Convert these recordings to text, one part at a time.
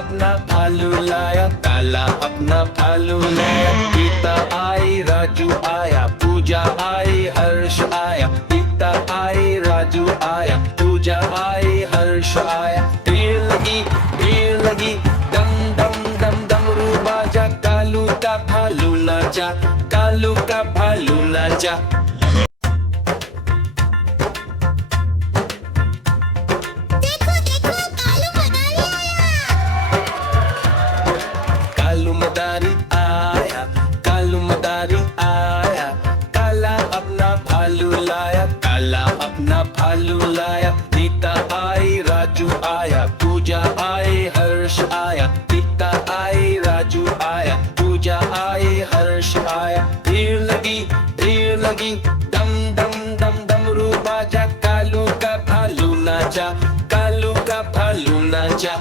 अपना भालू लाया, काला अपना भालू लाया। गीता आई, राजू आया, पूजा आई, हर्ष आया। गीता आई, राजू आया, पूजा आई, हर्ष आया। भीड़ लगी, डम डम डम डमरू बाजा। कालू का भालू नाचा, कालू का भालू नाचा। देखो देखो कालू मदारी आया। कालू मदारी आया, कालू मदारी आया। काला अपना भालू लाया, काला अपना भालू लाया। गीता आई, राजू आया, पूजा आई, हर्ष आया। गीता आई, राजू आया, पूजा आई, हर्ष आया। भीड़ लगी, डम डम डम डमरू बाजा। कालू का भालू नाचा, कालू का भालू नाचा।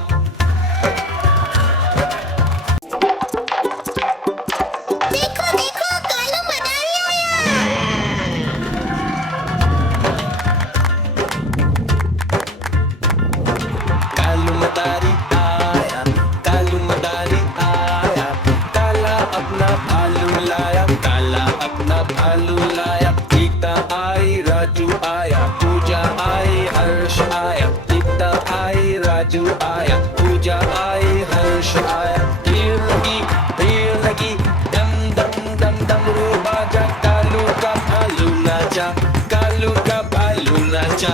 देखो देखो कालू मदारी आया। कालू मदारी आया, कालू मदारी आया। काला अपना भालू लाया, काला अपना भालू लाया। गीता आई, राजू आया, पूजा आई, हर्ष आया। गीता आई, राजू आया, पूजा आई, हर्ष आया। भीड़ लगी, डम डम डम डमरू बाजा। कालू का भालू नाचा, कालू का भालू नाचा।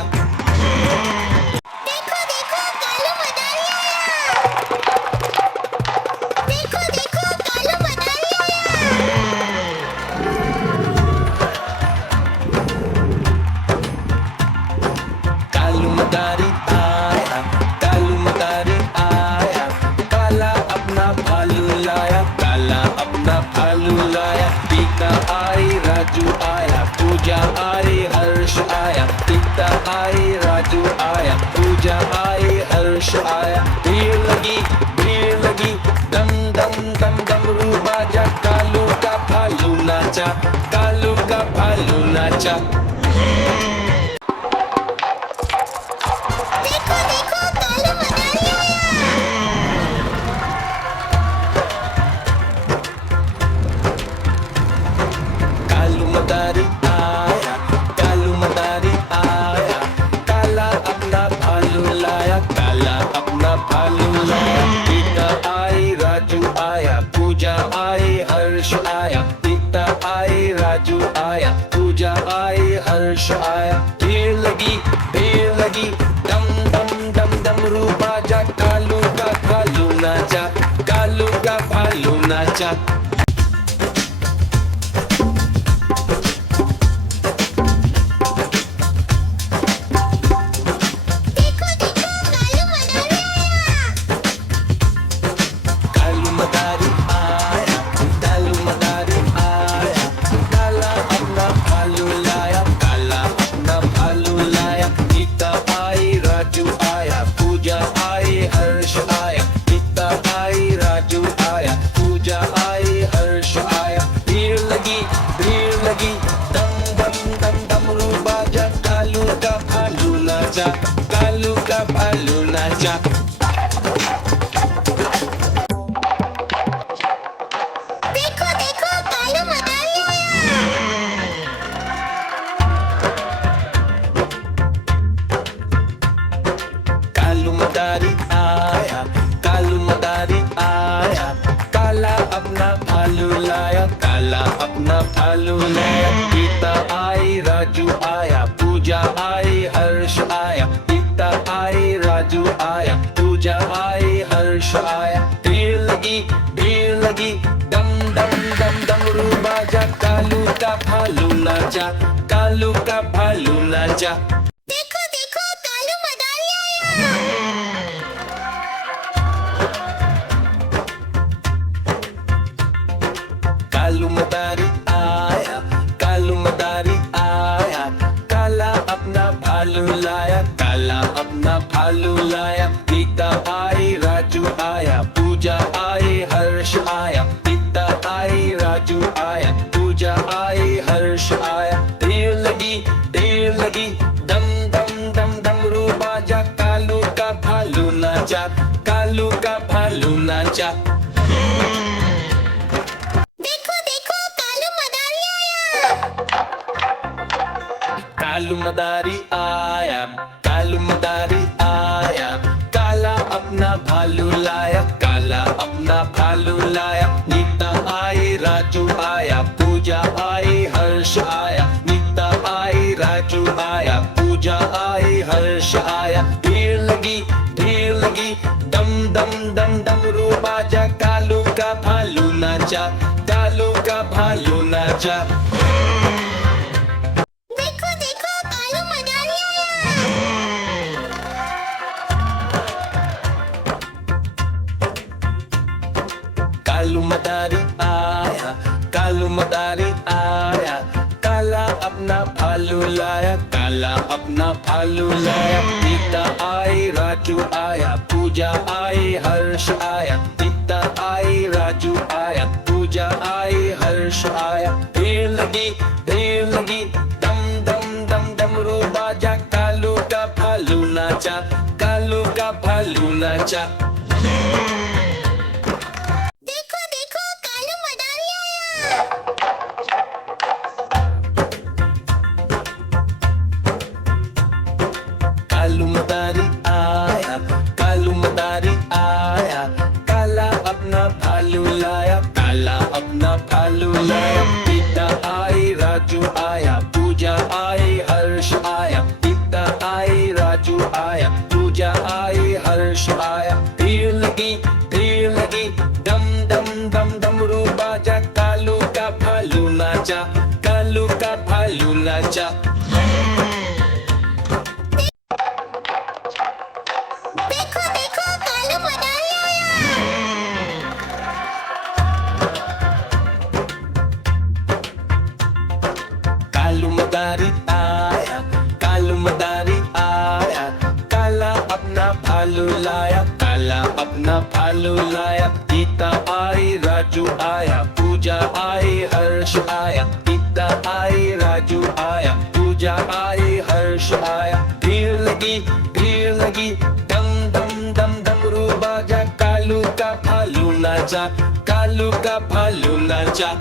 देखो देखो कालू मदारी आया। देखो देखो कालू मदारी आया। कालू मदारी आया, कालू मदारी आया। काला अपना भालू लाया, काला अपना भालू लाया। गीता आई, राजू आया, पूजा आई, हर्ष आया। गीता आई, राजू आया, पूजा आई, हर्ष आया। भीड़ लगी, डम डम डम डमरू बाजा। कालू का भालू नाचा, कालू का भालू नाचा। देखो देखो कालू मदारी आया। कालू मदारी आया, कालू मदारी आया। काला अपना भालू लाया, काला अपना भालू लाया। गीता आई, राजू आया, पूजा आई, हर्ष आया। गीता आई, राजू आया, पूजा आई, हर्ष आया। भीड़ लगी, डम डम डम डमरू बाजा। कालू का भालू नाचा, कालू का भालू नाचा। देखो देखो कालू मदारी आया। कालू मदारी आया, काला अपना भालू लाया, काला अपना भालू लाया। गीता आई, राजू आया, पूजा आई, हर्ष आया। गीता आई, राजू आया, पूजा आई, हर्ष आया। भीड़ लगी, डम डम डम डमरू बाजा। कालू का भालू नाचा, कालू का भालू नाचा। देखो देखो कालू मदारी आया। कालू मदारी आया, कालू मदारी आया। काला अपना भालू लाया, काला अपना भालू लाया। गीता आई, राजू आया, पूजा आई, हर्ष आया। गीता आई, राजू आया, पूजा आई, हर्ष आया। भीड़ लगी, डम डम डम डमरू बाजा। कालू का भालू नाचा, कालू का भालू नाचा। देखो देखो कालू मदारी आया। कालू मदारी आया, कालू मदारी आया। काला अपना भालू लाया, काला अपना भालू लाया। गीता आई, राजू आया, पूजा आई, हर्ष आया। गीता आई, राजू आया, पूजा आई, हर्ष आया। भीड़ लगी, डम डम डम डमरू बाजा। कालू का भालू नाचा, कालू का भालू नाचा। देखो देखो कालू मदारी आया। कालू मदारी आया, कालू मदारी आया, काला अपना भालू लाया, काला अपना भालू लाया। नीता आई, राजू आया, पूजा आई, हर्ष आया। नीता आई, राजू आया, पूजा आई, हर्ष आया। भीड़ लगी, डम डम डम डमरू बाजा, कालू का भालू नाचा, कालू का भालू नाचा। देखो देखो कालू मदारी आया। कालू मदारी आया, कालू मदारी आया, काला अपना भालू लाया, काला अपना भालू लाया। नीता आई, राजू आया, पूजा आई, हर्ष आया। नीता आई, राजू आया, पूजा आई, हर्ष आया। भीड़ लगी, डम डम डम डमरू बाजा, कालू का भालू नाचा, कालू का भालू नाचा। देखो देखो कालू मदारी आया। कालू मदारी आया, कालू मदारी आया, काला अपना भालू लाया, काला अपना भालू लाया। पिता आई, राजू आया, पूजा आई, हर्ष आया। पिता आई, राजू आया, पूजा आई, हर्ष आया। भीड़ लगी, डम डम डम डमरू बाजा, कालू का भालू नाचा, कालू का भालू नाचा। देखो देखो कालू मदारी आया। कालू मदारी आया, कालू मदारी आया, काला अपना भालू लाया, काला अपना भालू लाया। गीता आई, राजू आया, पूजा आई, हर्ष आया। गीता आई, राजू आया, पूजा आई, हर्ष आया। भीड़ लगी, डम डम डम डमरू बाजा, कालू का भालू नाचा, कालू का भालू नाचा।